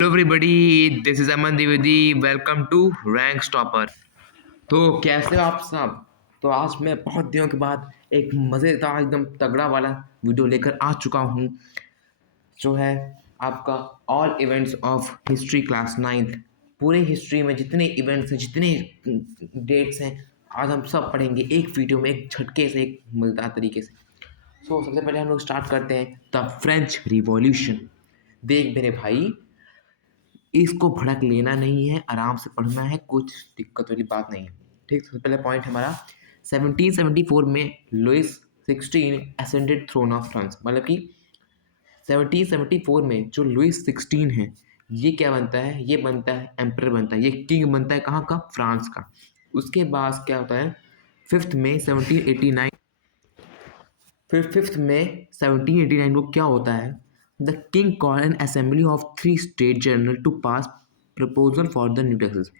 Hello everybody, this is Aman Dwivedi. Welcome to rank stopper. तो कैसे हो आप सब? तो आज मैं बहुत दिनों के बाद एक मज़ेदार एकदम तगड़ा वाला वीडियो लेकर आ चुका हूँ, जो है आपका all events of history class ninth. पूरे हिस्ट्री में जितने इवेंट्स हैं, जितने डेट्स हैं, आज हम सब पढ़ेंगे एक वीडियो में, एक झटके से, एक मज़ेदार तरीके से। सबसे पहले हम लोग स्टार्ट करते हैं द फ्रेंच रिवॉल्यूशन। देख मेरे भाई, इसको भड़क लेना नहीं है, आराम से पढ़ना है, कुछ दिक्कत वाली बात नहीं है। ठीक, सबसे पहले पॉइंट हमारा 1774 में Louis 16 ascended throne of France. मतलब कि 1774 में जो लुइस 16 है, ये क्या बनता है? ये बनता है एम्परर, बनता है ये किंग, बनता है कहाँ का? फ्रांस का। उसके बाद क्या होता है? 5 मई 1789, फिर 5 मई 1789 को क्या होता है? The king call an assembly of 3 state general to pass proposal for the new taxes.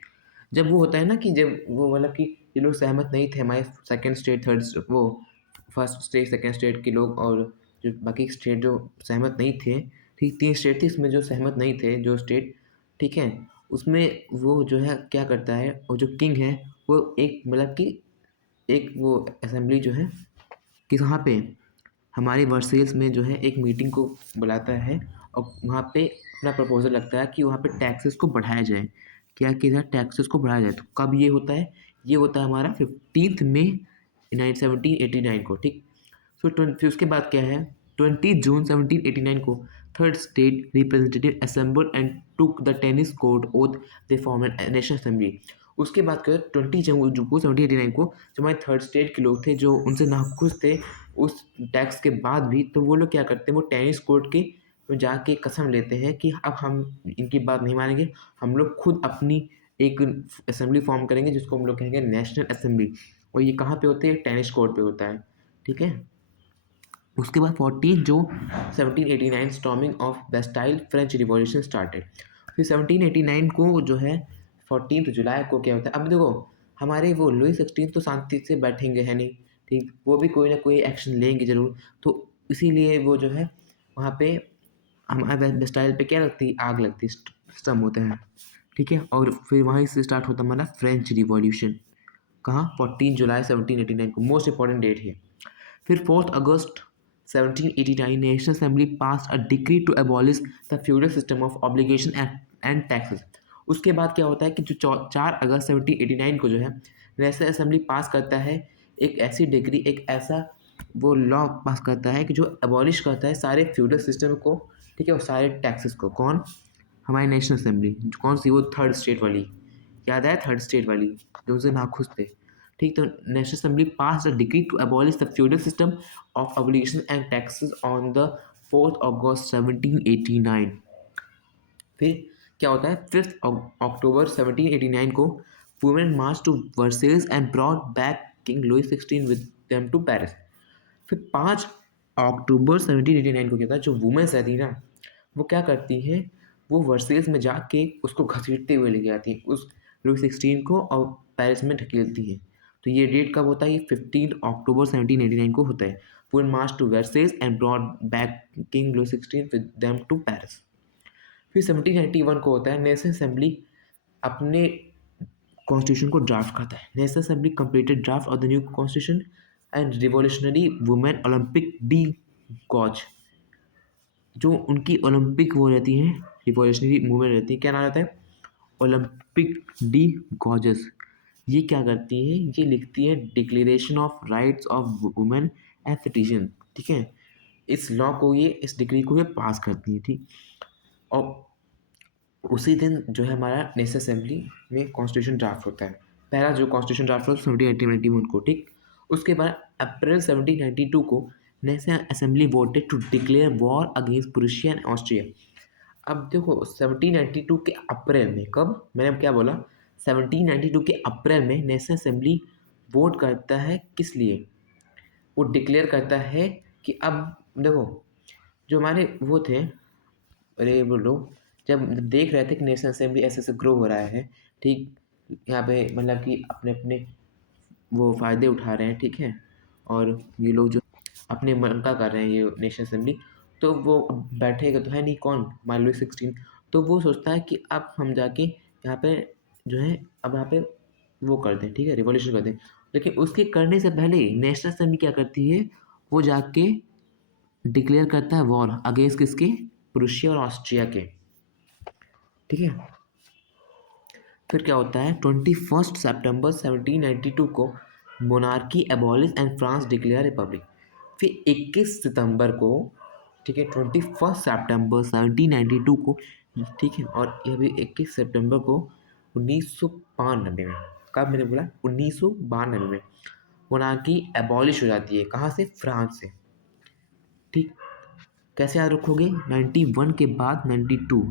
जब वो होता है ना कि जब वो मतलब कि ये लोग सहमत नहीं थे, हमारे सेकंड स्टेट, थर्ड, वो फर्स्ट स्टेट, सेकंड स्टेट के लोग, और जो बाकी स्टेट जो सहमत नहीं थे, ठीक, 3 स्टेट थी, इसमें जो सहमत नहीं थे जो स्टेट, ठीक है, उसमें वो जो है क्या करता है, वो जो किंग है, वो एक मतलब कि एक वो असेंबली जो है कि वहाँ पे हमारे वर्सेल्स में जो है एक मीटिंग को बुलाता है, और वहाँ पे अपना प्रपोजल रखता है कि वहाँ पे टैक्सेस को बढ़ाया जाए। क्या किया जाए? टैक्सेस को बढ़ाया जाए। तो कब ये होता है? ये होता है हमारा 15 मई 1789 को। ठीक, सो फिर उसके बाद क्या है? 20 जून 1789 को third state representative assemble and took the tennis court oath they form an national assembly. उसके बाद क्या? 20 जून को 1789 को जो हमारे थर्ड स्टेट के लोग थे, जो उनसे नाखुश थे उस टैक्स के बाद भी, तो वो लोग क्या करते हैं? वो टेनिस कोर्ट के में जाके कसम लेते हैं कि अब हम इनकी बात नहीं मानेंगे, हम लोग खुद अपनी एक असेंबली फॉर्म करेंगे, जिसको हम लोग कहेंगे नेशनल असेंबली। और ये कहाँ पे होते हैं? टेनिस कोर्ट पे होता है। ठीक है। उसके बाद 14 जो 1789 storming of Bastille, French revolution started. फिर 1789 को जो है 14 जुलाई को क्या होता है? अब देखो, हमारे वो लुई 16 तो शांति से बैठेंगे है नहीं, ठीक, वो भी कोई ना कोई एक्शन लेंगे जरूर। तो इसीलिए वो जो है वहाँ पे हमारे बेस्टाइल पे क्या लगती है? आग लगती है, स्टम होते हैं। ठीक है, और फिर वहीं से स्टार्ट होता है हमारा फ्रेंच रिवॉल्यूशन। कहाँ? 14 जुलाई 1789 को, मोस्ट इंपॉर्टेंट डेट है। फिर 4 August 1789 national assembly pass a decree to abolish the feudal system of obligation and taxes. उसके बाद क्या होता है कि जो 4 अगस्त 1789 को जो है नेशनल असेंबली पास करता है एक ऐसी डिग्री, एक ऐसा वो लॉ पास करता है कि जो एबॉलिश करता है सारे फ्यूडल सिस्टम को, ठीक है, और सारे टैक्सेस को। कौन? हमारी नेशनल असेंबली। कौन सी? वो थर्ड स्टेट वाली, याद है? थर्ड स्टेट वाली जो उनसे नाखुश थे। ठीक, तो national assembly pass the decree to abolish the feudal system of obligation and taxes on the 4 August 1789। फिर क्या होता है? 5 अक्टूबर 1789 को women march to Versailles and brought back king Louis 16 with them to Paris. फिर 5 October 1789 को क्या था? जो वुमेन्स रहती ना, वो क्या करती हैं? वो वर्सेल्स में जाके उसको घसीटते हुए लेके आती हैं, उस लुई 16 को, और पेरिस में ढकेलती हैं। तो ये डेट कब होता है? ये 15 अक्टूबर 1789 को होता है। Women march to Versailles and brought back king Louis 16 with them to Paris. फिर 1791 को होता है नेशनल असेंबली अपने कॉन्स्टिट्यूशन को ड्राफ्ट करता है। National assembly completed draft of the new constitution and revolutionary women Olympe de Gouges. जो उनकी ओलंपिक वो रहती हैं, रिवॉल्यूशनरी मूवमेंट रहती है, क्या नाम रहता है? Olympe de Gouges. ये क्या करती हैं? ये लिखती है declaration of rights of women and citizen. ठीक है, इस लॉ को ये, इस डिग्री को ये पास करती है। ठीक, और उसी दिन जो है हमारा नेशनल असेंबली में कॉन्स्टिट्यूशन ड्राफ्ट होता है। पहला जो कॉन्स्टिट्यूशन ड्राफ्ट होता है 1791 को। ठीक, उसके बाद अप्रैल 1792 को national assembly voted to declare war against Prussia and Austria. अब देखो 1792 के अप्रैल में, कब? मैंने क्या बोला? 1792 के अप्रैल में नेशनल असेंबली वोट करता है, किस लिए? वो डिक्लेयर करता है कि अब देखो, जो हमारे वो थे, अरे वो लोग जब देख रहे थे कि नेशनल असेंबली ऐसे ऐसे ग्रो हो रहा है, ठीक, यहाँ पे मतलब कि अपने अपने वो फ़ायदे उठा रहे हैं, ठीक है, और ये लोग जो अपने मन का कर रहे हैं ये नेशनल असेंबली, तो वो अब बैठेगा तो है नहीं, कौन? हमारे लुई 16। तो वो सोचता है कि अब हम जाके यहाँ पे जो है अब यहाँ पे वो कर दें, ठीक है, रिवॉल्यूशन कर दें। लेकिन उसके करने से पहले नेशनल असेंबली क्या करती है, वो जाके डिक्लेयर करता है वॉर अगेंस्ट किसके, प्रूशिया और ऑस्ट्रिया के, ठीक है। फिर क्या होता है, 21 सितंबर 1792 को monarchy abolish and France declare Republic. फिर 21 सितंबर को, ठीक है, 21 सितंबर 1792 को, ठीक है, और ये भी 21 सितंबर को 1992 में, कब मैंने बोला 1992 में मोनार्की एबॉलिश हो जाती है, कहाँ से, फ्रांस से, ठीक। कैसे याद रखोगे, 91 के बाद 92,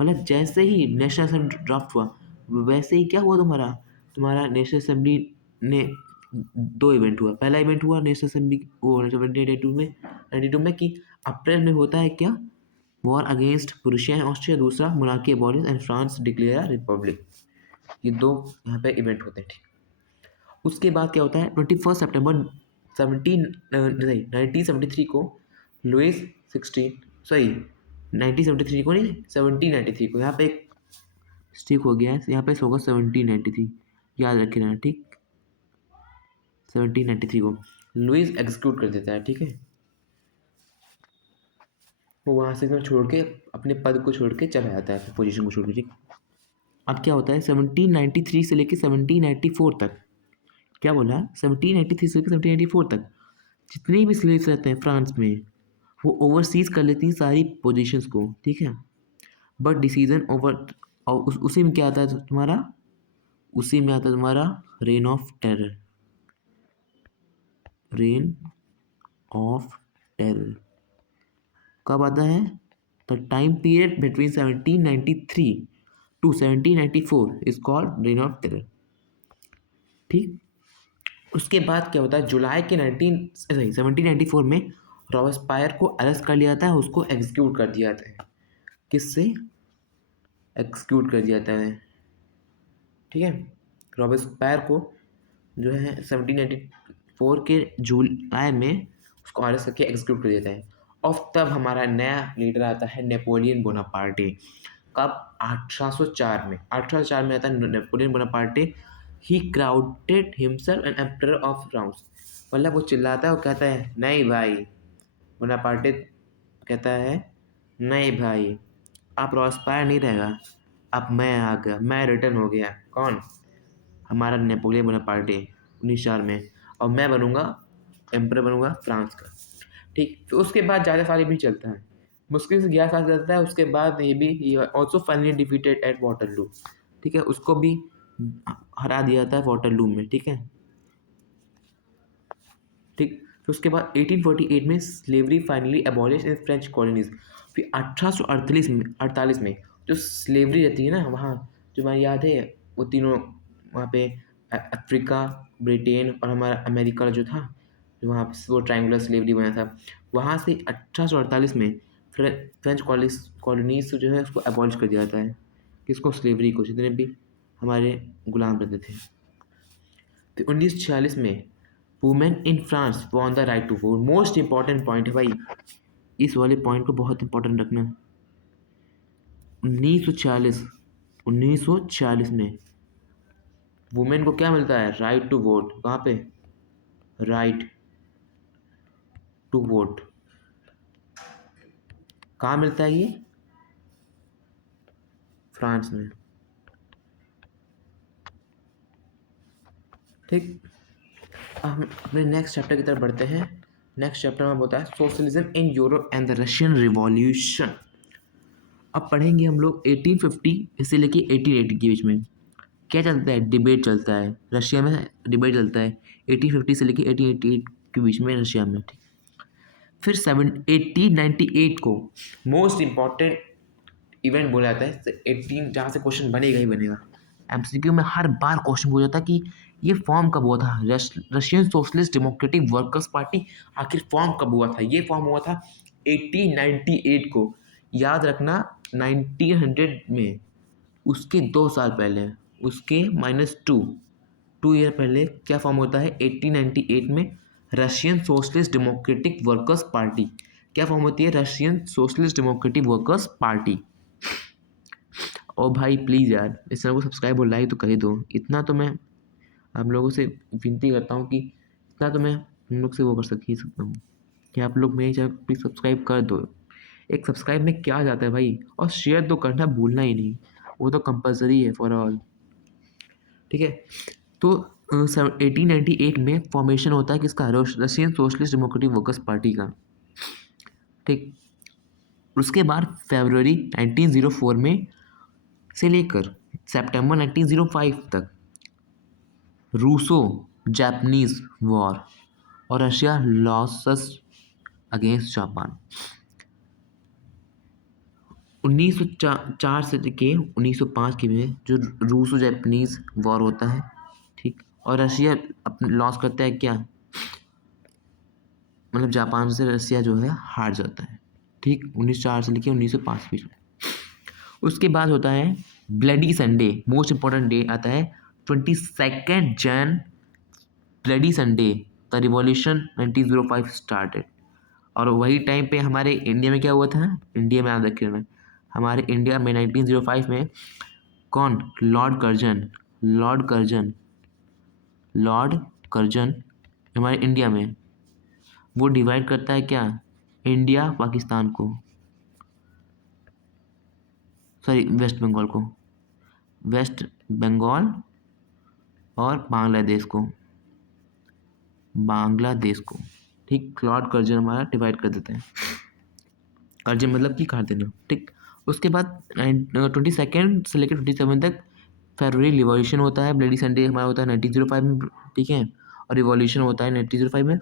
मतलब जैसे ही नेशनल असेंबली ड्राफ्ट हुआ वैसे ही क्या हुआ तुम्हारा, नेशनल असेंबली ने दो इवेंट हुआ। पहला इवेंट हुआ नेशनल असेंबली वो 1792 में कि अप्रैल में होता है क्या, war against Prussia and Austria, दूसरा monarchy abolish and France declare republic. ये दो यहाँ पे इवेंट होते हैं, ठीक। उसके बाद क्या होता है, 21 सितंबर 1973 को लुइस 1973 को नहीं 1793 को, यहाँ पे एक स्टिक हो गया है, यहाँ पे होगा 1793, याद रखे रहना, ठीक। 1793 को लुइस एग्जीक्यूट कर देता है, ठीक है। वो वहाँ से एकदम छोड़ के अपने पद को छोड़ के चला जाता है, पोजीशन को छोड़ के, ठीक। अब क्या होता है 1793 से लेके 1794 तक, क्या बोला, 1793 से लेकर 1794 तक जितने भी स्लेव्स रहते हैं फ्रांस में वो ओवरसीज कर लेती हैं सारी पोजीशंस को, ठीक है। बट डिसीजन ओवर, और उसी में क्या आता है तुम्हारा, उसी में आता है तुम्हारा reign of terror, reign of terror कब आता है, the time period between 1793 to 1794 is called reign of terror, ठीक। उसके बाद क्या होता है, जुलाई के 1794 में रॉबेस्पायर को अरेस्ट कर लिया जाता है, उसको एग्जीक्यूट कर दिया जाता है, किससे एग्जीक्यूट कर दिया जाता है, ठीक है। रॉबेस्पायर को जो है 1794 के जुलाई में उसको अरेस्ट करके एग्जीक्यूट कर दिया जाता है। और तब हमारा नया लीडर आता है नेपोलियन बोनापार्टे, कब, 1804 में, 1804 में आता है Napoleon Bonaparte. He crowded himself an emperor of France, मतलब वो चिल्लाता है, वो कहता है नहीं भाई, बोनापार्टे कहता है नहीं भाई, आप रॉबेस्पायर नहीं रहेगा, अब मैं आ गया, मैं रिटर्न हो गया, कौन, हमारा नेपोलियन बोनापार्टे 1904 में, और मैं बनूंगा एम्परर, बनूंगा फ्रांस का, ठीक। फिर उसके बाद ज़्यादा साल भी चलता है, मुश्किल से 11 साल चलता है। उसके बाद ये भी also finally defeated at Waterloo, ठीक है, उसको भी हरा दिया था वाटरलू में, ठीक है, ठीक। फिर उसके बाद 1848 में slavery finally abolish in French colonies. फिर 1848 में जो स्लेवरी रहती है ना वहाँ, जो हमारी याद है वो तीनों वहाँ पे अफ्रीका, ब्रिटेन और हमारा अमेरिका जो था, जो वहाँ पे वो ट्रायंगुलर स्लेवरी बना था, वहाँ से 1848 में फ्रेंच कॉलोनीज जो है उसको एबॉलिश कर दिया जाता है, किसको, स्लेवरी को, जितने भी हमारे गुलाम रहते थे। फिर 1946 में women in France won the right to vote. Most important point है भाई, इस वाले पॉइंट को बहुत इंपॉर्टेंट रखना। 1946 में वुमेन को क्या मिलता है, राइट टू वोट, कहाँ पे, राइट टू वोट, कहाँ मिलता है ये, फ्रांस में, ठीक। अब हम अपने नेक्स्ट चैप्टर की तरफ बढ़ते हैं। नेक्स्ट चैप्टर में होता है socialism in Europe and the Russian revolution. अब पढ़ेंगे हम लोग 1850 से लेके 1880 के बीच में क्या चलता है, डिबेट चलता है रशिया में, डिबेट चलता है 1850 से लेके 1888 के बीच में रशिया में, ठीक। फिर 1898 को मोस्ट इम्पॉर्टेंट इवेंट बोला जाता है, 18 जहाँ से क्वेश्चन बनेगा ही बनेगा, एमसीक्यू में हर बार क्वेश्चन पूछा जाता है कि ये फॉर्म कब हुआ था, Russian socialist democratic workers party आखिर फॉर्म कब हुआ था। ये फॉर्म हुआ था 1898 को, याद रखना 1900 में, उसके 2 साल पहले, उसके -2 ईयर पहले क्या फॉर्म होता है 1898 में, Russian socialist democratic workers party. क्या फॉर्म होती है, Russian socialist democratic workers party, और भाई प्लीज़ यार इस चैनल को सब्सक्राइब और लाइक तो कर ही दो। इतना तो मैं आप लोगों से विनती करता हूँ कि इतना तो मैं हम लोग से वो कर ही सकता हूँ कि आप लोग मेरे चैनल को प्लीज़ सब्सक्राइब कर दो। एक सब्सक्राइब में क्या जाता है भाई, और शेयर तो करना भूलना ही नहीं, वो तो कंपलसरी है फॉर ऑल। ठीक है, तो 1898 में फॉर्मेशन होता है किसका, Russian socialist democratic workers party का। ठीक, उसके बाद फरवरी 1904 में से लेकर सितंबर 1905 तक रूसो जापानीज वॉर और रशिया लॉसेस अगेंस्ट जापान। 1904 से लेके 1905 के में जो रूसो जापानीज वॉर होता है, ठीक, और रशिया अपने लॉस करता है क्या, मतलब जापान से रशिया जो है हार जाता है। ठीक, 1904 से लेके 1905 बीच में। उसके बाद होता है bloody Sunday, most important day आता है 22 Jain, bloody Sunday the revolution 1905 started. और वही टाइम पे हमारे इंडिया में क्या हुआ था, इंडिया में याद रखिए, हमारे इंडिया में 1905 में कौन, लॉर्ड कर्जन हमारे इंडिया में वो डिवाइड करता है क्या, इंडिया पाकिस्तान को, सॉरी वेस्ट बंगाल को, वेस्ट बंगाल और बांग्लादेश को। ठीक, लॉर्ड कर्जन हमारा डिवाइड कर देते हैं, कर्जन मतलब कि काट देना। ठीक, उसके बाद 22 से लेकर 27 तक फरवरी रिवॉल्यूशन होता है, ब्लडी संडे हमारा होता है 1905 में। ठीक है, और रिवॉल्यूशन होता है 1905 में।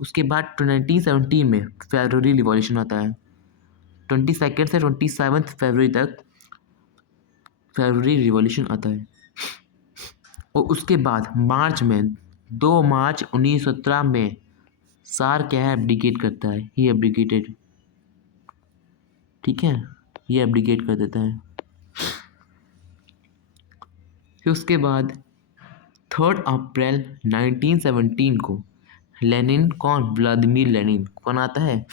उसके बाद 1917 में फरवरी रिवॉल्यूशन आता है, 22 से 27 फरवरी तक फरवरी रिवॉल्यूशन आता है। और उसके बाद मार्च में 2 मार्च 1917 में सार क्या है, एब्डिकेट करता है, ही एब्डिकेटेड। ठीक है, ये एब्डिकेट कर देता है। फिर उसके बाद 3 अप्रैल 1917 को लेनिन, कौन, व्लादिमीर लेनिन, कौन आता है,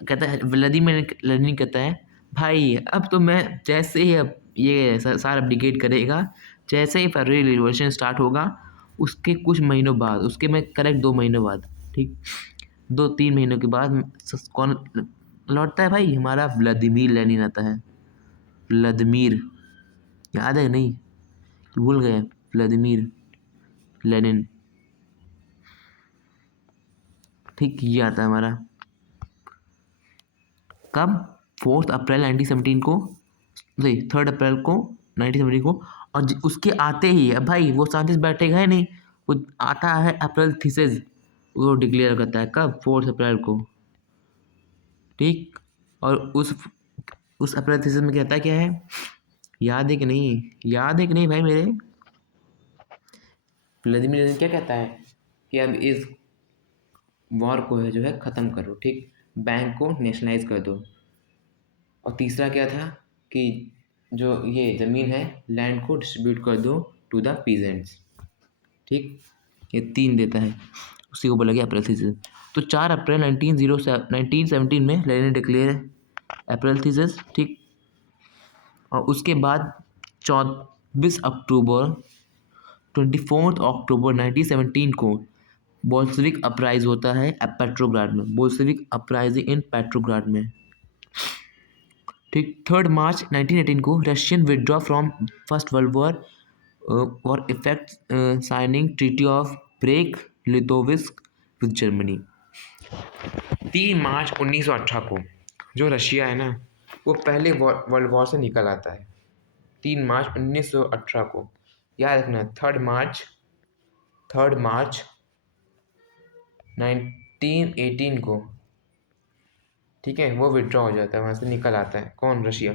कहता है व्लादिमीर लेनिन कहता है भाई अब तो मैं जैसे ही अब ये सार एब्डिकेट करेगा, जैसे ही फरवरी रिवॉल्यूशन स्टार्ट होगा उसके कुछ महीनों बाद, उसके मैं करेक्ट 2 महीनों बाद, ठीक, 2-3 महीनों के बाद कौन लौटता है भाई, हमारा व्लादिमीर लेनिन आता है। व्लादिमीर याद है नहीं, भूल गए, व्लादिमीर लेनिन। ठीक, ये आता है हमारा कब, 4 अप्रैल 1917 को, नहीं 3 अप्रैल को 1917 को। और उसके आते ही अब भाई वो साइंटिस्ट बैठेगा ही नहीं, वो आता है अप्रैल थीसिस, वो डिक्लेयर करता है कब, 4 अप्रैल को। ठीक, और उस अप्रैल थीसिस में कहता है क्या है, याद है कि नहीं, याद है कि नहीं भाई मेरे, व्लादिमीर लेनिन क्या कहता है कि अब इस वॉर को है जो है ख़त्म करो, ठीक, बैंक को नेशनलाइज कर दो। और तीसरा क्या था कि जो ये ज़मीन है लैंड को डिस्ट्रीब्यूट कर दो टू द पीजेंट्स। ठीक, ये 3 देता है, उसी को बोला गया अप्रैल थीसिस। तो 4 अप्रैल 1917 में लेनिन डिक्लेयर अप्रैल थीसिस। ठीक, और उसके बाद 24 अक्टूबर 24 अक्टूबर 1917 को बोल्शेविक अपराइज होता है पेट्रोग्राड में, बोल्शेविक अपराइजिंग इन पेट्रोग्राड में। ठीक, 3 मार्च 1918 को Russian withdraw from first world war और effect signing treaty of Brest Litovsk with Germany. 3 March 1918 को जो रशिया है ना वो पहले वर्ल्ड वॉर से निकल आता है। 3 मार्च 1918 को याद रखना, 3 मार्च 1918 को, ठीक है, वो विड्रॉ हो जाता है, वहाँ से निकल आता है, कौन, रशिया।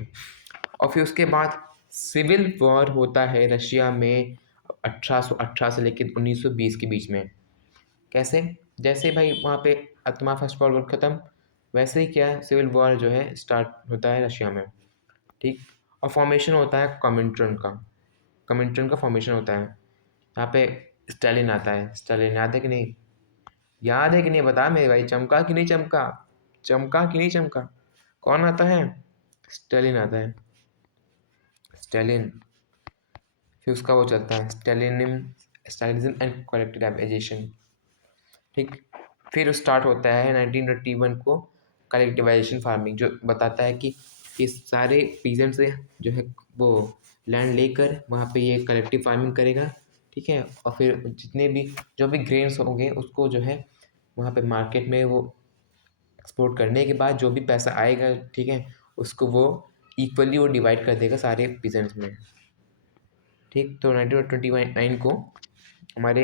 और फिर उसके बाद सिविल वॉर होता है रशिया में 1818 से लेकर 1920 के बीच में। कैसे, जैसे भाई वहाँ पे तुम्हारा फर्स्ट वर्ल्ड वॉर ख़त्म, वैसे ही क्या सिविल वॉर जो है स्टार्ट होता है रशिया में। ठीक, और फॉर्मेशन होता है कमिंट्रन का फॉर्मेशन होता है। यहाँ पे स्टालिन आता है, स्टालिन याद है कि नहीं, याद है कि नहीं बता मेरे भाई, चमका कि नहीं चमका, चमका कि नहीं चमका, कौन आता है, स्टालिन आता है। स्टालिन, फिर उसका वो चलता है स्टालिनिज्म एंड कलेक्टिवाइजेशन, ठीक। फिर स्टार्ट होता है 1921 को कलेक्टिवाइजेशन फार्मिंग, जो बताता है कि इस सारे पीजेंट से जो है वो लैंड लेकर वहाँ पे ये कलेक्टिव फार्मिंग करेगा, ठीक है। और फिर जितने भी जो भी ग्रेन्स होंगे उसको जो है वहाँ पे मार्केट में वो एक्सपोर्ट करने के बाद जो भी पैसा आएगा, ठीक है, उसको वो इक्वली वो डिवाइड कर देगा सारे पीजेंट्स में, ठीक। तो 1929 को हमारे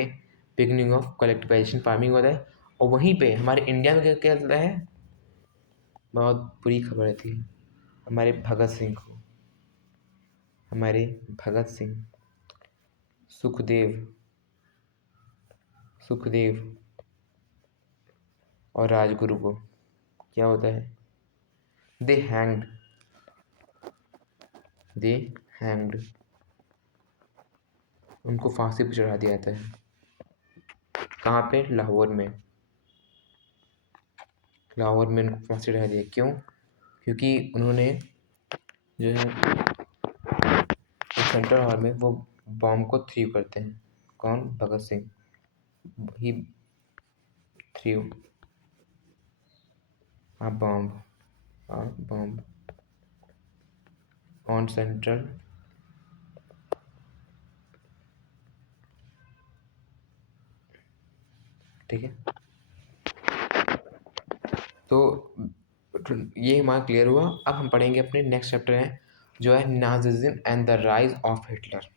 बिगनिंग ऑफ कलेक्टिवाइजेशन फार्मिंग होता है। और वहीं पे हमारे इंडिया में क्या क्या चलता है, बहुत बुरी खबर थी हमारे भगत सिंह, सुखदेव और राजगुरु को क्या होता है, दे हैंग्ड, उनको फांसी पर चढ़ा दिया जाता है। कहाँ पे, लाहौर में उनको फांसी चढ़ा दिया। क्यों? क्योंकि उन्होंने जो है सेंट्रल हॉल में वो बॉम्ब को थ्रू करते हैं। कौन? भगत सिंह। ही through a bomb on central, ठीक है। तो ये हमारा क्लियर हुआ। अब हम पढ़ेंगे अपने नेक्स्ट चैप्टर है जो है Nazism and the rise of Hitler.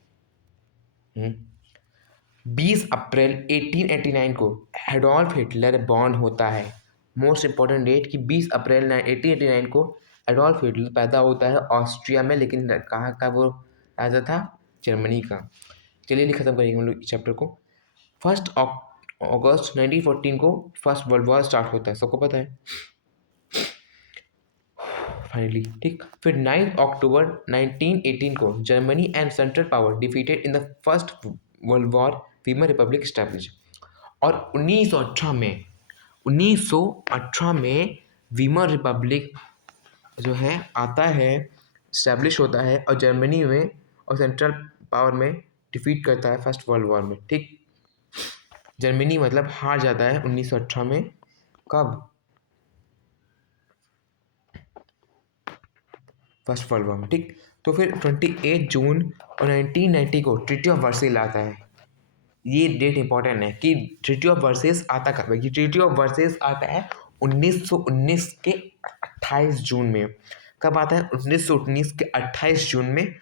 20 अप्रैल 1889 को एडोल्फ हिटलर बॉर्न होता है। मोस्ट इंपॉर्टेंट डेट कि 20 अप्रैल 1889 को एडोल्फ हिटलर पैदा होता है ऑस्ट्रिया में, लेकिन कहाँ का वो राजा था? जर्मनी का। चलिए खत्म करेंगे हम लोग चैप्टर को। 1 अगस्त 1914 को फर्स्ट वर्ल्ड वॉर स्टार्ट होता है, सबको पता है फाइनली, ठीक। फिर 9 अक्टूबर 1918 को Germany and central power defeated in the first world war, Weimar Republic establish. और 1918 में वीमर रिपब्लिक जो है आता है, स्टैब्लिश होता है, और जर्मनी में और सेंट्रल पावर में डिफीट करता है फर्स्ट वर्ल्ड वॉर में, ठीक। जर्मनी मतलब हार जाता है 1918 में। कब? फर्स्ट वर्ल्ड वॉर में, ठीक। तो फिर 28 जून और 1990 को ट्रीटी ऑफ वर्सेल आता है। ये डेट इंपॉर्टेंट है कि ट्रीटी ऑफ वर्सेस आता कब है। ट्रीटी ऑफ वर्सेस आता है 1919 के 28 जून में। कब आता है? 1919 के 28 जून में,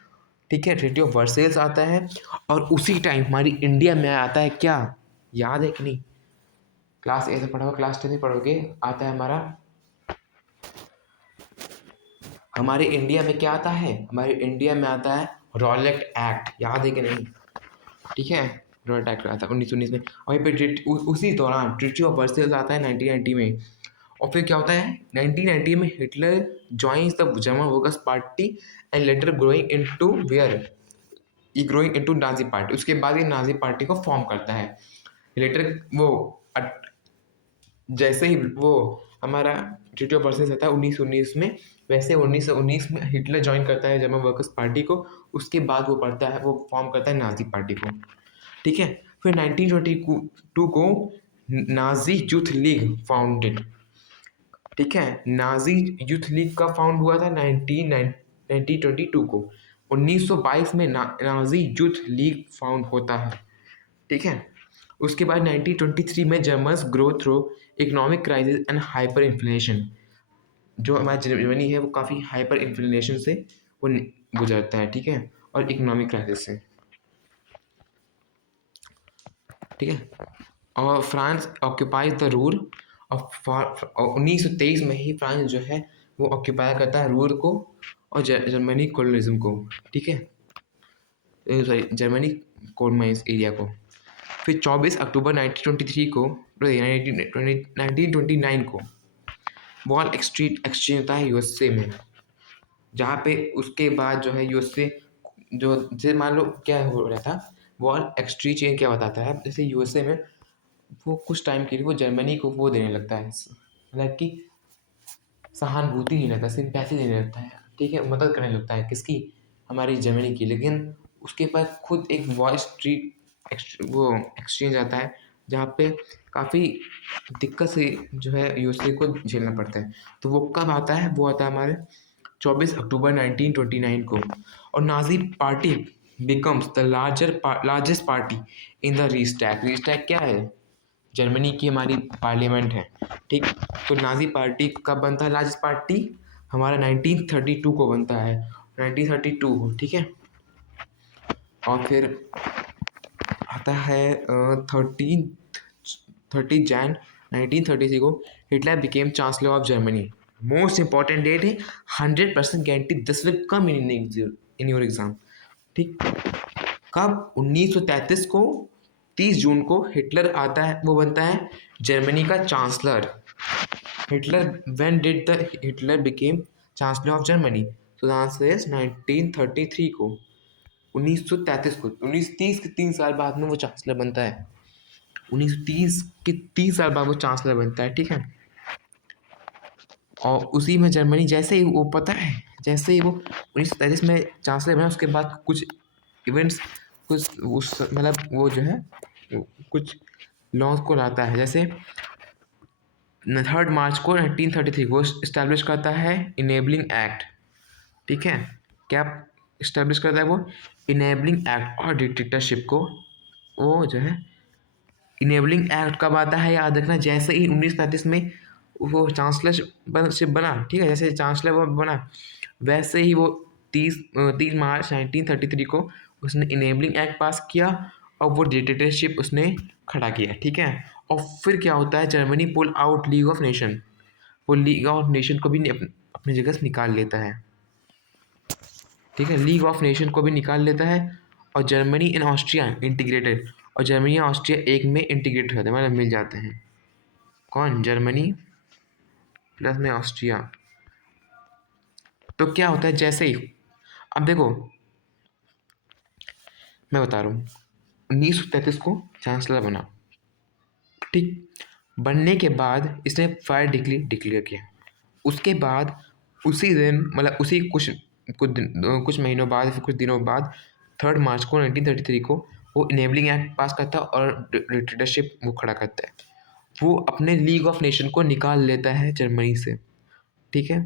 ठीक है, ट्रीटी ऑफ वर्सेस आता है। और उसी टाइम हमारी इंडिया में आता है क्या, याद है कि नहीं? क्लास ए से पढ़ोगे, क्लास 10 में पढ़ोगे, आता है हमारे इंडिया में क्या आता है? हमारे इंडिया में आता है रॉलेट एक्ट, याद है कि नहीं? ठीक है, रॉलेट एक्ट आता है 1919 में। वहीं पे उसी दौरान ट्रीटी ऑफ वर्सेल्स आता है 1990 में। और फिर क्या होता है 1990 में? Hitler joins the German workers party and later growing into Nazi party. उसके बाद ये नाजी पार्टी को फॉर्म करता है। लेटर वो जैसे ही वो हमारा ट्रीटी ऑफ वर्सेस आता है 1919 में, वैसे 1919 में हिटलर ज्वाइन करता है जर्मन वर्कर्स पार्टी को। उसके बाद वो फॉर्म करता है नाजी पार्टी को, ठीक है। फिर 1922 को नाजी यूथ लीग फाउंडेड, ठीक है। नाजी यूथ लीग का फाउंड हुआ था 1922 को। 1922 में नाजी यूथ लीग फाउंड होता है, ठीक है। उसके बाद 1923 में Germans grow through economic crisis and hyper inflation. जो हमारा जर्मनी है वो काफ़ी हाइपर इन्फ्लेशन से वो गुजरता है, ठीक है, और इकोनॉमिक क्राइसिस से, ठीक है। और France occupies the rule of 1923 में ही फ्रांस जो है वो ऑक्यूपाई करता है रूल को और जर्मनी कोलोनिज्म को, ठीक है, सॉरी जर्मनी कोलोनाइज एरिया को। फिर 24 अक्टूबर 1923 को 1929 को वॉल स्ट्रीट एक्सचेंज होता है यूएसए में, जहाँ पे उसके बाद जो है यूएसए जो जैसे मान लो क्या हो रहा था, वॉल एक्सचेंज क्या बताता है, जैसे यूएसए में वो कुछ टाइम के लिए वो जर्मनी को वो देने लगता है, मतलब कि सहानुभूति नहीं लगता, सिर्फ पैसे देने लगता है, ठीक है, मदद करने लगता है किसकी? हमारी जर्मनी की, लेकिन उसके पास खुद एक वॉल स्ट्रीट वो एक्सचेंज आता है जहाँ पे काफ़ी दिक्कत से जो है यूएसए को झेलना पड़ता है। तो वो कब आता है? वो आता है हमारे 24 अक्टूबर 1929 को। और Nazi party becomes the largest party in the Reichstag. Reichstag क्या है? जर्मनी की हमारी पार्लियामेंट है, ठीक। तो नाज़ी पार्टी कब बनता है लार्जेस्ट पार्टी? हमारा 1932 को बनता है, 1932 को, ठीक है। और फिर आता है 30 जैन 1933 को Hitler became chancellor of Germany. Most important date है, 100% guarantee this will come in your exam, ठीक। कब? 1933 को 30 जून को हिटलर आता है, वो बनता है जर्मनी का chancellor. Hitler when did the Hitler became chancellor of Germany? तो द आंसर इज 1933 को, 1933 को। 1930 के 3 साल बाद में वो चांसलर बनता है। 1930 के 3 साल बाद वो चांसलर बनता है, ठीक है। और उसी में जर्मनी जैसे ही वो, पता है, जैसे ही वो 1933 में चांसलर बना, उसके बाद कुछ इवेंट्स, कुछ उस मतलब वो जो है कुछ लॉज को लाता है। जैसे 3 मार्च को 1933 को इस्टेब्लिश करता है इनेबलिंग एक्ट, ठीक है। क्या इस्टेब्लिश करता है वो? इनेबलिंग एक्ट और डिक्टेटरशिप को, वो जो है इनेबलिंग एक्ट कब आता है याद रखना, जैसे ही 1935 में वो चांसलरशिप बना, ठीक है, जैसे चांसलर वो बना, वैसे ही वो 30 मार्च 1933 को उसने इनेबलिंग एक्ट पास किया और वो डिक्टेटरशिप उसने खड़ा किया, ठीक है। और फिर क्या होता है? Germany pull out league of nation, वो लीग ऑफ नेशन को भी अपनी जगह से निकाल लेता है, ठीक है। लीग ऑफ नेशन को भी निकाल लेता है और जर्मनी एंड ऑस्ट्रिया इंटीग्रेटेड, और जर्मनी और ऑस्ट्रिया एक में इंटीग्रेट होते हैं, मतलब मिल जाते हैं। कौन? जर्मनी प्लस में ऑस्ट्रिया। तो क्या होता है जैसे ही, अब देखो मैं बता रहा हूँ, 1933 को चांसलर बना, ठीक। बनने के बाद इसने फायर डिक्लेयर किया। उसके बाद उसी दिन, मतलब उसी कुछ महीनों बाद, फिर कुछ दिनों बाद 3 मार्च को 1933 को वो इनेबलिंग एक्ट पास करता है और डिक्टेटरशिप वो खड़ा करता है। वो अपने लीग ऑफ नेशन को निकाल लेता है जर्मनी से, ठीक है।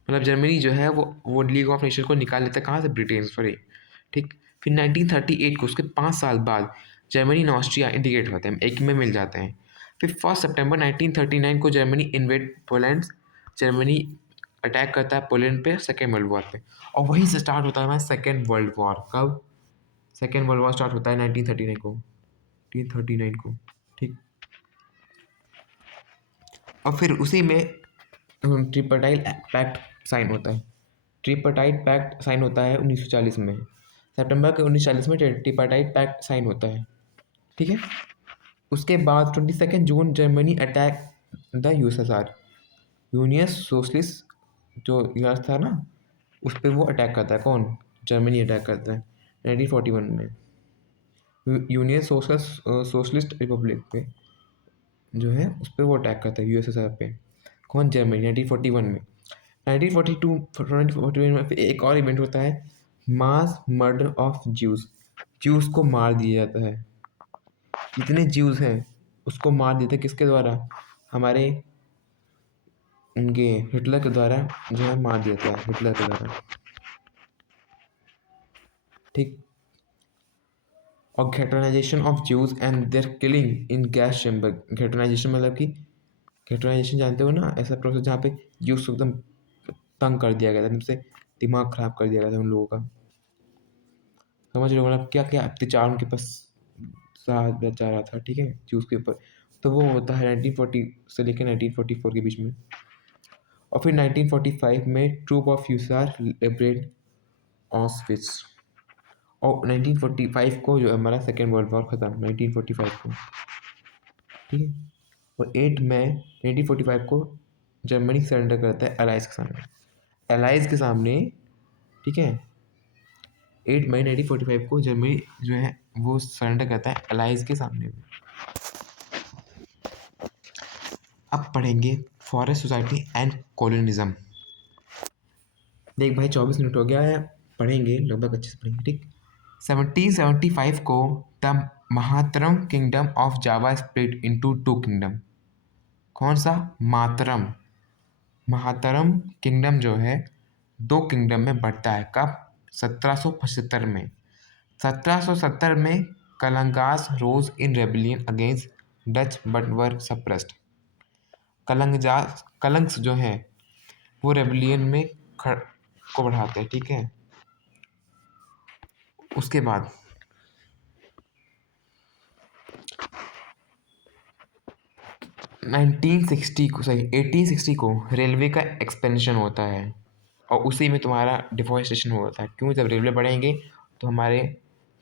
मतलब जर्मनी जो है वो लीग ऑफ नेशन को निकाल लेता है, कहाँ से? ब्रिटेन, सॉरी, ठीक। फिर 1938 को, उसके 5 साल बाद जर्मनी और ऑस्ट्रिया इंटीग्रेट होते हैं, एक में मिल जाते हैं। फिर 1 सितंबर 1939 को Germany invade Poland, Germany attack करता है पोलैंड पे सेकेंड वर्ल्ड वॉर पे, और वहीं से स्टार्ट होता है हमारा सेकेंड वर्ल्ड वॉर। कब? सेकेंड वर्ल्ड वॉर स्टार्ट होता है 1939 को, ठीक। और फिर उसी में ट्रिपटाइल पैक्ट साइन होता है। ट्रिपटाइट पैक्ट साइन होता है 1940 में, सितंबर के 1940 में ट्रिपटाइट पैक्ट साइन होता है, ठीक है। उसके बाद 22 June Germany attack the USSR, union socialist जो यूएस था ना, उस पर वो अटैक करता है। कौन? जर्मनी अटैक करता है 1941 में, यूनियन सोशलिस्ट रिपब्लिक पे जो है, उस पर वो अटैक करता है यूएसएसआर पे। कौन? जर्मनी, 1941 में। 1942 में फिर एक और इवेंट होता है, mass murder of Jews. Jews को मार दिया जाता है, जितने ज्यूज हैं उसको मार देते हैं, किसके द्वारा? हमारे उनके हिटलर के द्वारा जो है मार दिया था, हिटलर के द्वारा, ठीक। और ghettoization of Jews and their killing in gas chamber. Ghettoization मतलब कि, घेटोनाइजेशन जानते हो ना, ऐसा प्रोसेस जहाँ पे ज्यूज को एकदम तंग कर दिया गया था, उनसे दिमाग खराब कर दिया गया था उन लोगों का, समझ रहे हो? मतलब क्या क्या अत्याचार उनके पास सहा जा रहा था, ठीक है, ज्यूज के ऊपर। तो वो होता है 1940 से लेकर 1944 के बीच में। और फिर 1945 में ट्रूप ऑफ यूसार लिबरेट ऑस्विट्स। और 1945 को जो हमारा सेकेंड वर्ल्ड वॉर ख़त्म, 1945 को, ठीक है। और 8 मई 1945 को जर्मनी सरेंडर करता है अलाइज के सामने, अलाइज के सामने, ठीक है। 8 मई 1945 को जर्मनी जो है वो सरेंडर करता है अलाइज के सामने में। अब पढ़ेंगे फॉरेस्ट सोसाइटी एंड कॉलोनिज्म। देख भाई 24 मिनट हो गया है, पढ़ेंगे लगभग अच्छे से पढ़ेंगे, ठीक। 1775 को the Mataram kingdom of Java split into two kingdom. कौन सा? मातरम। महातरम किंगडम जो है दो किंगडम में बढ़ता है। कब? 1775 में। 1770 में Kalangs rose in rebellion against Dutch but were suppressed. Kalangs जो है वो रेबिलियन में को बढ़ाते हैं, ठीक है। उसके बाद 1860 को रेलवे का एक्सपेंशन होता है और उसी में तुम्हारा डिफॉरेस्टेशन होता है। क्यों? जब रेलवे बढ़ेंगे तो हमारे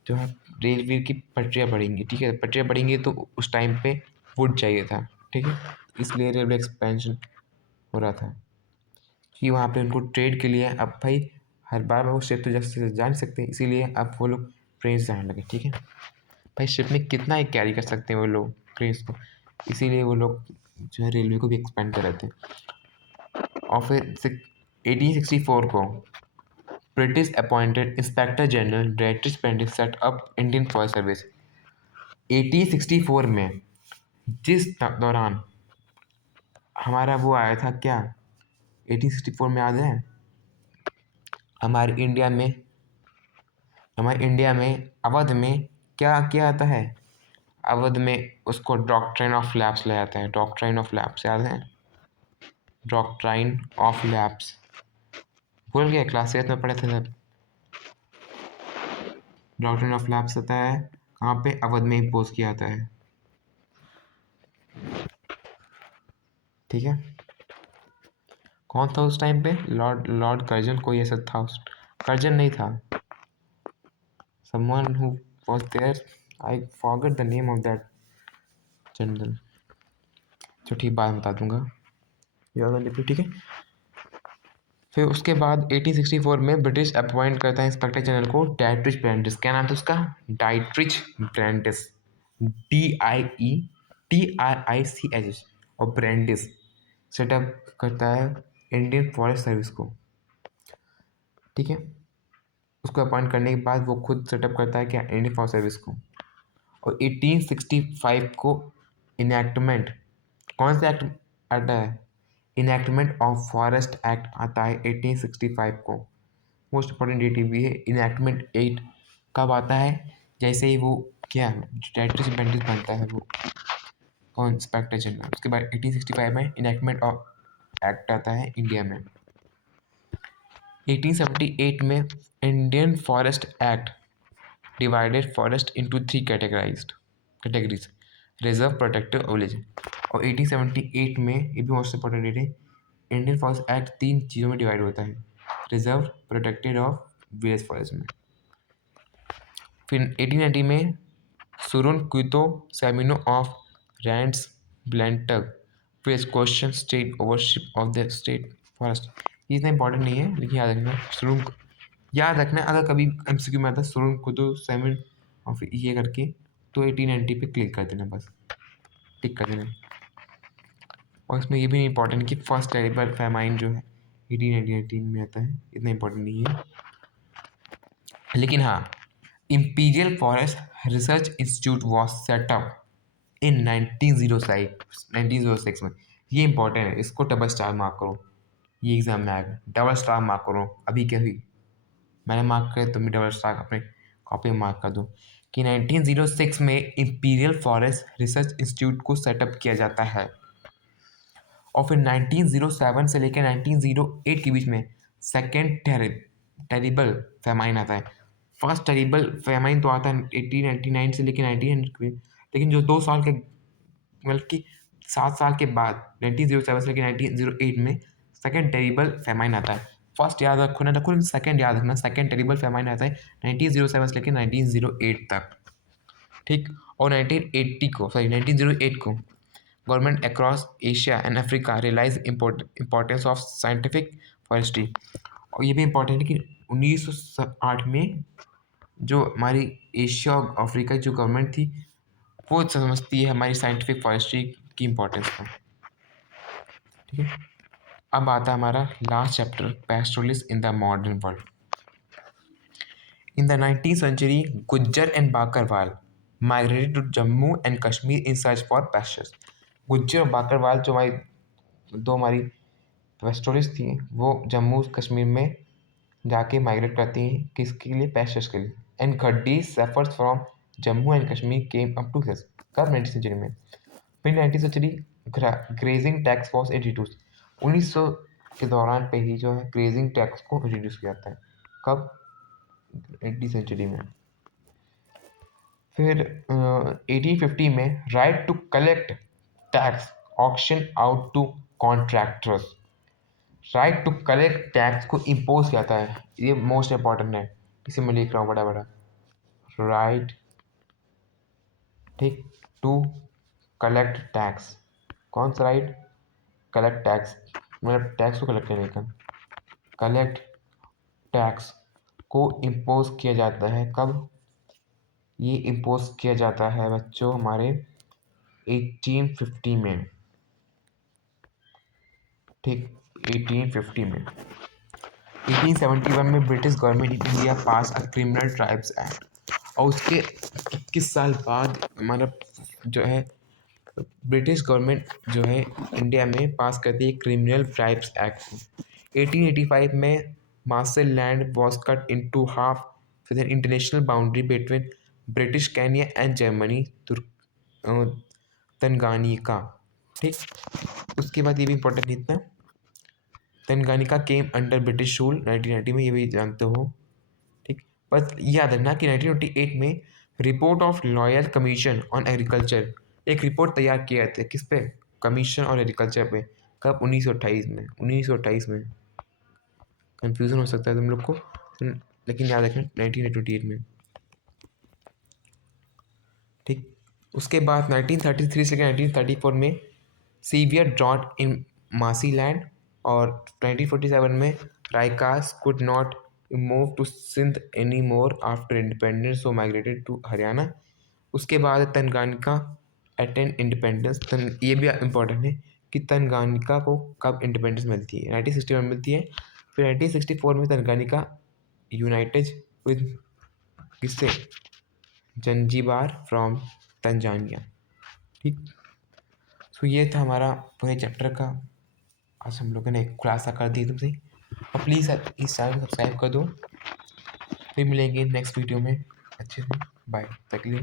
जो है रेलवे की पटरियाँ बढ़ेंगी, ठीक है। पटरियाँ बढ़ेंगी तो उस टाइम पे वुड चाहिए था, ठीक है। इसलिए रेलवे एक्सपेंशन हो रहा था कि वहाँ पे उनको ट्रेड के लिए अब भाई हर बार वो शिप तो जैसे जा नहीं सकते, इसीलिए अब वो लोग ट्रेन से जाने लगे, ठीक है। भाई शिप में कितना ही कैरी कर सकते हैं वो लोग ट्रेन को, इसीलिए वो लोग जो है रेलवे को भी एक्सपेंड कर रहे थे। और फिर 1864 को British appointed inspector general director Brandis set up Indian Forest Service. 1864 में जिस दौरान हमारा वो आया था क्या, 1864 में याद है हमारे इंडिया में अवध में क्या किया आता है? अवध में उसको डॉक्ट्राइन ऑफ लैप्स ले आता है। डॉक्ट्राइन ऑफ लैप्स याद है? डॉक्ट्राइन ऑफ लैप्स भूल गया, क्लास 8 में पढ़े थे सब। डॉक्ट्राइन ऑफ लैप्स आता है कहाँ पे? अवध में इम्पोज किया जाता है, ठीक है। कौन था उस टाइम पे? लॉर्ड कर्जन कोई ऐसा था कर्जन नहीं था, someone who was there, I forgot the name of that general. तो ठीक, बाद में बता दूंगा, याद लिखो, ठीक है। फिर उसके बाद 1864 में ब्रिटिश अपॉइंट करता है इंस्पेक्टर जनरल को डाइट्रिच ब्रेंडिस। क्या नाम था उसका? डाइट्रिच ब्रेंडिस। DIETRICH और ब्रेंडिस सेटअप करता है इंडियन फॉरेस्ट सर्विस को, ठीक है। उसको अपॉइंट करने के बाद वो खुद सेटअप करता है क्या? इंडियन फॉरेस्ट सर्विस को। और 1865 को इनैक्टमेंट, कौन सा एक्ट आता है? इनैक्टमेंट ऑफ फॉरेस्ट एक्ट आता है 1865 को। मोस्ट इंपॉर्टेंट डेट भी है। इनैक्टमेंट 8 कब आता है? जैसे ही वो क्या डायरेक्टर बेंडिस बनता है वो कौन? Inspector general. उसके बाद 1865 में इनैक्टमेंट ऑफ एक्ट आता है इंडिया में। 1878 में Indian Forest Act divided forest into 3 categories, reserve, protective और विलेज। और 1878 में ये भी मोस्ट इंपॉर्टेंट डेट है, इंडियन फॉरेस्ट एक्ट 3 चीज़ों में डिवाइड होता है, रिजर्व, प्रोटेक्टेड और विलेज फॉरेस्ट में। फिर 1890 में सुरुन क्वितो सेमिनो ऑफ रैंड्स ब्लेंटग face question state ownership of the state forest. ये इतना इंपॉर्टेंट नहीं है लेकिन याद रखना, सुरुन याद रखना, अगर कभी MCQ में आता है सुरुन क्वितो सेमिन और फिर ये करके तो 1890 पे क्लिक कर देना, बस टिक कर देना। और इसमें ये भी इंपॉर्टेंट कि फर्स्ट टेरिबल फैमाइन जो है 1818 में आता है, इतना इंपॉर्टेंट नहीं है। लेकिन हाँ, Imperial Forest Research Institute was set up in 1906 में। ये इंपॉर्टेंट है, इसको डबल स्टार मार्क करो, ये एग्जाम में आएगा, डबल स्टार मार्क करो। अभी क्या हुई, मैंने मार्क करे, तुम भी डबल स्टार अपने कॉपी में मार्क कर दो कि 1906 में इंपीरियल फॉरेस्ट रिसर्च इंस्टीट्यूट को सेटअप किया जाता है। और फिर 1907 से लेकर 1908 के बीच में सेकेंड टेरिबल फेमाइन आता है। फर्स्ट टेरिबल फेमाइन तो आता है 1899 से लेकर 1900 में, लेकिन जो 2 साल के मतलब कि 7 साल के बाद 1907 से लेकर 1908 में सेकेंड टेरिबल फेमाइन आता है। फर्स्ट याद रखो ना रखो, सेकेंड याद रखना, सेकेंड टेरिबल फेमाइन आता है 1907 से लेकर 1908 तक, ठीक। और 1908 को government across Asia and Africa realise importance of scientific forestry. और ये भी इम्पोर्टेंट है कि 1908 में जो हमारी एशिया और अफ्रीका की जो गवर्नमेंट थी वो समझती है हमारी साइंटिफिक फॉरेस्ट्री की इम्पोर्टेंस को, ठीक है। अब आता है हमारा last chapter, pastoralists in the modern world. In the 19th century, Gujjar and Bakarwal migrated to Jammu and Kashmir in search for pastures. Gujjar और बाकरवाल जो हमारी पेस्टोरिस्ट थी, वो जम्मू कश्मीर में जाके माइग्रेट करती हैं किसके लिए, पेस्टर्स के लिए। And Gaddi suffers from Jammu and Kashmir came up to hills, कब 19th सेंचुरी में। फिर 19th century grazing tax was introduce, 1900 के दौरान पे ही जो है ग्रेजिंग टैक्स को इंट्रोड्यूस किया जाता है, कब, 18th सेंचुरी में। फिर 1850 में right to collect tax auction out to contractors, right to collect tax को इम्पोज किया जाता है, ये मोस्ट इंपॉर्टेंट है, इसे मैं लिख रहा हूँ बड़ा बड़ा, राइट ठीक टू कलेक्ट टैक्स, कौन सा राइट, कलेक्ट टैक्स, मतलब टैक्स को कलेक्ट करने का, कलेक्ट टैक्स को इम्पोज किया जाता है, कब, ये इम्पोज किया जाता है बच्चों हमारे 1850 में, ठीक 1850 में। 1871 में British government in India pass a criminal tribes act, और उसके 21 साल बाद हमारा जो है ब्रिटिश गवर्नमेंट जो है इंडिया में पास करती है क्रिमिनल ट्राइब्स एक्ट। 1885 में marshal land was cut into half with an international boundary between British Kenya and Germany Tanganyika, ठीक। उसके बाद ये भी इंपॉर्टेंट नहीं था, Tanganyika came under British rule 1990 में, ये भी जानते हो, ठीक। बस याद रखना कि 1928 में report of loyal commission on agriculture, एक रिपोर्ट तैयार किया था किस पे, कमीशन और एग्रीकल्चर पे, कब, 1928 में, 1928 में। कंफ्यूजन हो सकता है तुम लोग को, लेकिन याद रखना 1928 में, ठीक। उसके बाद 1933 से 1934 में सीवियर ड्रॉट इन मासी लैंड, और 1947 में Raikas could not move to Sindh any more after independence, so migrated to Haryana. उसके बाद तंगानिका अटेंड इंडिपेंडेंस, ये भी इम्पोर्टेंट है कि तंगानिका को कब इंडिपेंडेंस मिलती है, 1961 में मिलती है। फिर 1964 में तंगानिका यूनाइटेड विद किससे, जंजीबार फ्रॉम तंजानिया, ठीक। तो ये था हमारा पूरे चैप्टर का, आज हम लोगों ने एक खुलासा कर दी तुमसे, और प्लीज़ इस चैनल को सब्सक्राइब कर दो। फिर मिलेंगे नेक्स्ट वीडियो में अच्छे से, बाय, तक के लिए।